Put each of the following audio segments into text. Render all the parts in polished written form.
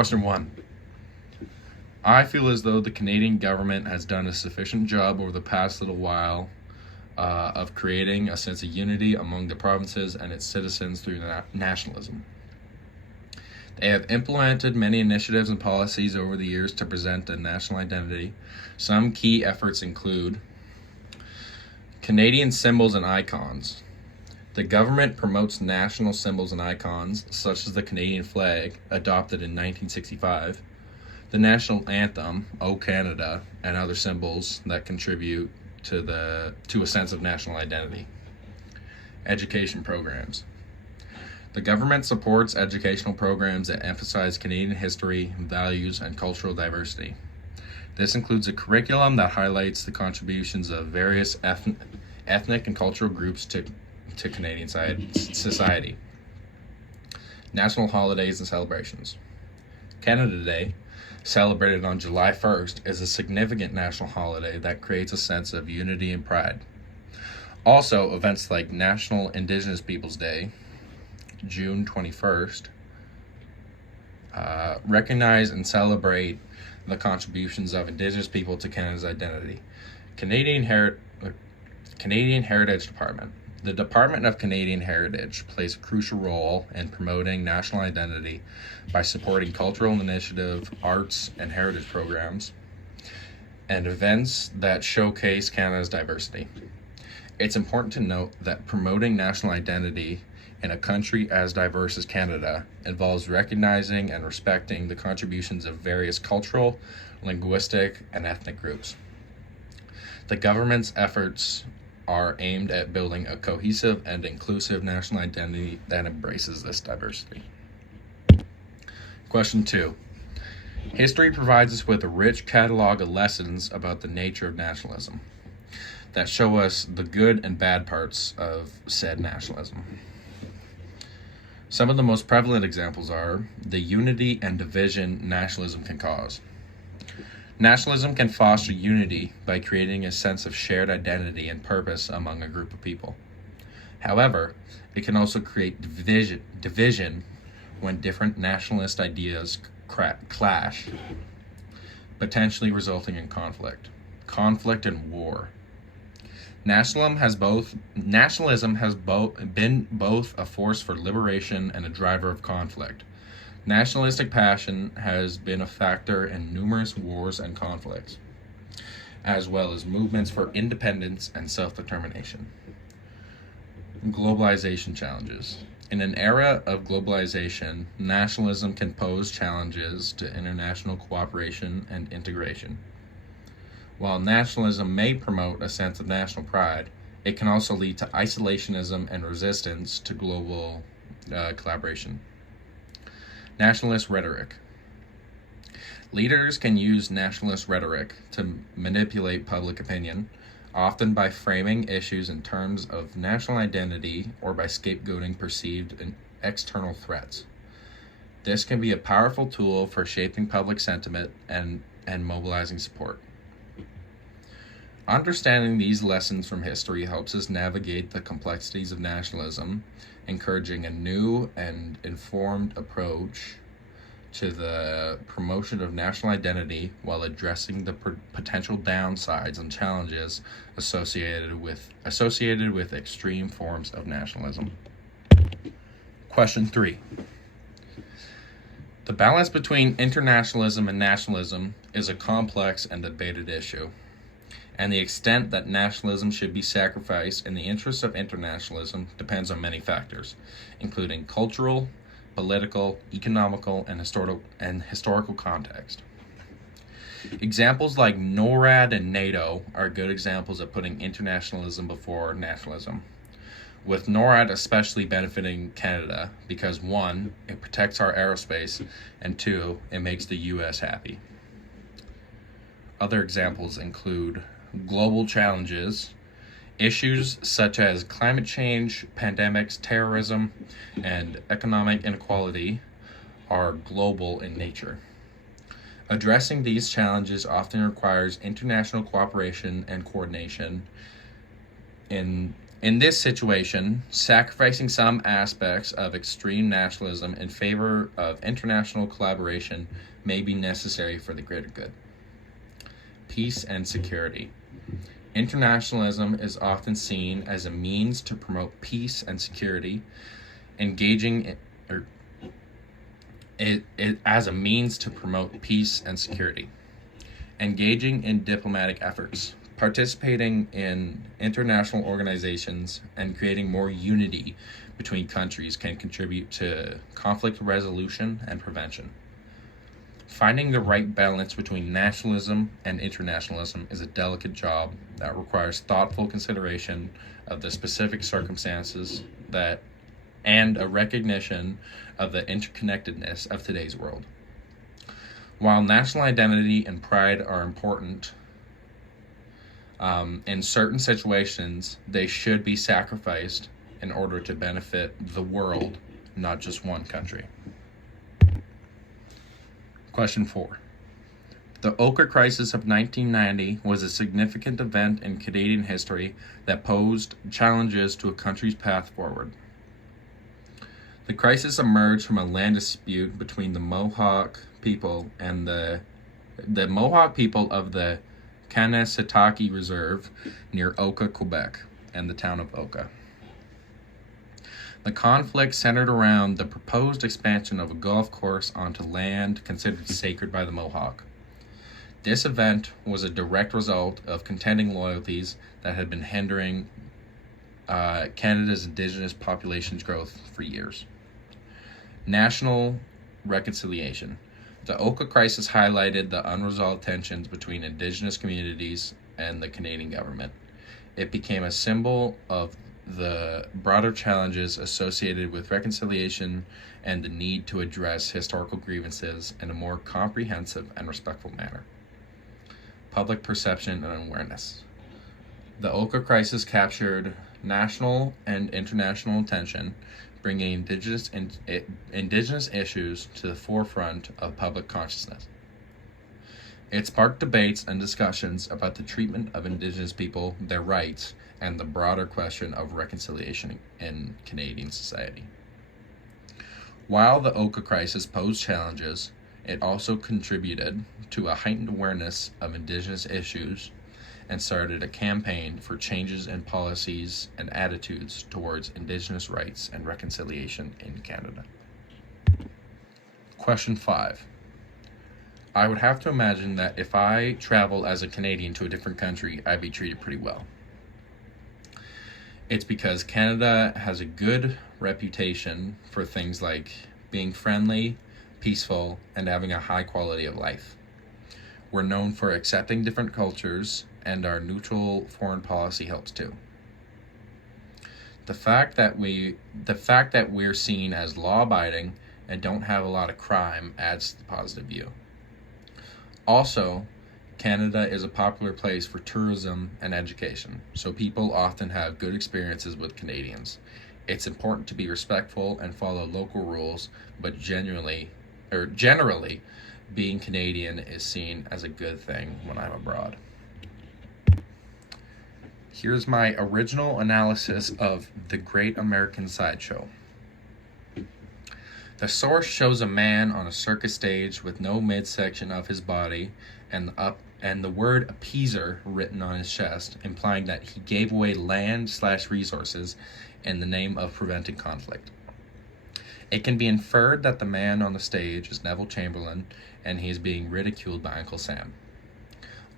Question 1. I feel as though the Canadian government has done a sufficient job over the past little while of creating a sense of unity among the provinces and its citizens through nationalism. They have implemented many initiatives and policies over the years to present a national identity. Some key efforts include Canadian symbols and icons. The government promotes national symbols and icons, such as the Canadian flag, adopted in 1965, the national anthem, O Canada, and other symbols that contribute to a sense of national identity. Education programs. The government supports educational programs that emphasize Canadian history, values, and cultural diversity. This includes a curriculum that highlights the contributions of various ethnic and cultural groups to Canadian society. National holidays and celebrations. Canada Day, celebrated on July 1st, is a significant national holiday that creates a sense of unity and pride. Also, events like National Indigenous Peoples Day, June 21st, recognize and celebrate the contributions of Indigenous people to Canada's identity. Canadian Heritage Department. The Department of Canadian Heritage plays a crucial role in promoting national identity by supporting cultural initiative, arts, and heritage programs, and events that showcase Canada's diversity. It's important to note that promoting national identity in a country as diverse as Canada involves recognizing and respecting the contributions of various cultural, linguistic, and ethnic groups. The government's efforts are aimed at building a cohesive and inclusive national identity that embraces this diversity. Question 2. History provides us with a rich catalog of lessons about the nature of nationalism that show us the good and bad parts of said nationalism. Some of the most prevalent examples are the unity and division nationalism can cause. Nationalism can foster unity by creating a sense of shared identity and purpose among a group of people. However, it can also create division when different nationalist ideas clash, potentially resulting in conflict and war. Nationalism has been both a force for liberation and a driver of conflict. Nationalistic passion has been a factor in numerous wars and conflicts, as well as movements for independence and self-determination. Globalization challenges. In an era of globalization, nationalism can pose challenges to international cooperation and integration. While nationalism may promote a sense of national pride, it can also lead to isolationism and resistance to global collaboration. Nationalist rhetoric. Leaders can use nationalist rhetoric to manipulate public opinion, often by framing issues in terms of national identity or by scapegoating perceived and external threats. This can be a powerful tool for shaping public sentiment and mobilizing support. Understanding these lessons from history helps us navigate the complexities of nationalism, encouraging a new and informed approach to the promotion of national identity while addressing the potential downsides and challenges associated with extreme forms of nationalism. Question 3. The balance between internationalism and nationalism is a complex and debated issue, and the extent that nationalism should be sacrificed in the interests of internationalism depends on many factors, including cultural, political, economical, and historical context. Examples like NORAD and NATO are good examples of putting internationalism before nationalism, with NORAD especially benefiting Canada because 1, it protects our aerospace, and 2, it makes the U.S. happy. Other examples include global challenges. Issues such as climate change, pandemics, terrorism, and economic inequality are global in nature. Addressing these challenges often requires international cooperation and coordination in In this situation, sacrificing some aspects of extreme nationalism in favor of international collaboration may be necessary for the greater good. Peace and security. Internationalism is often seen as a means to promote peace and security, as a means to promote peace and security. Engaging in diplomatic efforts, participating in international organizations, and creating more unity between countries can contribute to conflict resolution and prevention. Finding the right balance between nationalism and internationalism is a delicate job that requires thoughtful consideration of the specific circumstances and a recognition of the interconnectedness of today's world. While national identity and pride are important, in certain situations, they should be sacrificed in order to benefit the world, not just one country. Question 4. The Ochre Crisis of 1990 was a significant event in Canadian history that posed challenges to a country's path forward. The crisis emerged from a land dispute between the Mohawk people and the Mohawk people of the Kanesatake Reserve near Oka, Quebec, and the town of Oka. The conflict centered around the proposed expansion of a golf course onto land considered sacred by the Mohawk. This event was a direct result of contending loyalties that had been hindering Canada's Indigenous population's growth for years. National reconciliation. The Oka crisis highlighted the unresolved tensions between Indigenous communities and the Canadian government. It became a symbol of the broader challenges associated with reconciliation and the need to address historical grievances in a more comprehensive and respectful manner. Public perception and awareness. The Oka crisis captured national and international attention, bringing Indigenous issues to the forefront of public consciousness. It sparked debates and discussions about the treatment of Indigenous people, their rights, and the broader question of reconciliation in Canadian society. While the Oka crisis posed challenges, it also contributed to a heightened awareness of Indigenous issues and started a campaign for changes in policies and attitudes towards Indigenous rights and reconciliation in Canada. Question 5. I would have to imagine that if I travel as a Canadian to a different country, I'd be treated pretty well. It's because Canada has a good reputation for things like being friendly, peaceful, and having a high quality of life. We're known for accepting different cultures, and our neutral foreign policy helps too. The fact that we're seen as law-abiding and don't have a lot of crime adds to the positive view. Also, Canada is a popular place for tourism and education, so people often have good experiences with Canadians. It's important to be respectful and follow local rules, but generally, being Canadian is seen as a good thing when I'm abroad. Here's my original analysis of The Great American Sideshow. The source shows a man on a circus stage with no midsection of his body and the word appeaser written on his chest, implying that he gave away land/resources in the name of preventing conflict. It can be inferred that the man on the stage is Neville Chamberlain and he is being ridiculed by Uncle Sam.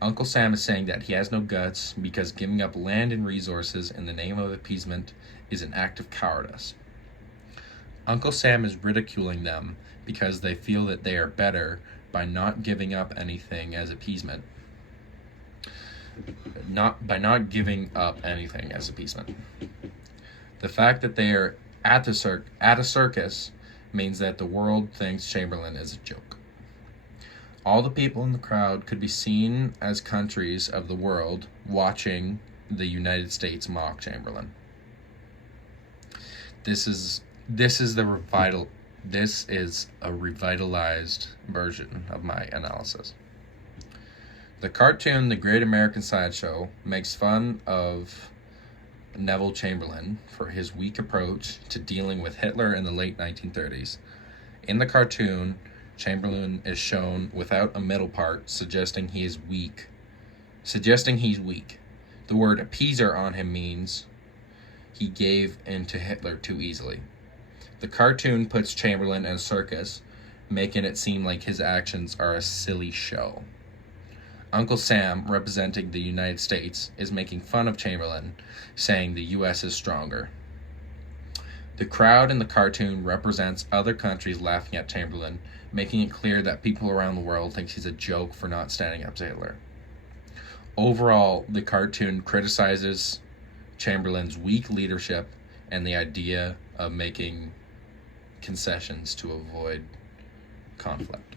Uncle Sam is saying that he has no guts because giving up land and resources in the name of appeasement is an act of cowardice. Uncle Sam is ridiculing them because they feel that they are better by not giving up anything as appeasement. Not giving up anything as appeasement. The fact that they are at a circus means that the world thinks Chamberlain is a joke. All the people in the crowd could be seen as countries of the world watching the United States mock Chamberlain. This is a revitalized version of my analysis. The cartoon The Great American Sideshow makes fun of Neville Chamberlain for his weak approach to dealing with Hitler in the late 1930s. In the cartoon, Chamberlain is shown without a middle part, suggesting he's weak. The word appeaser on him means he gave in to Hitler too easily. The cartoon puts Chamberlain in a circus, making it seem like his actions are a silly show. Uncle Sam, representing the United States, is making fun of Chamberlain, saying the U.S. is stronger. The crowd in the cartoon represents other countries laughing at Chamberlain, making it clear that people around the world think he's a joke for not standing up to Hitler. Overall, the cartoon criticizes Chamberlain's weak leadership and the idea of making concessions to avoid conflict.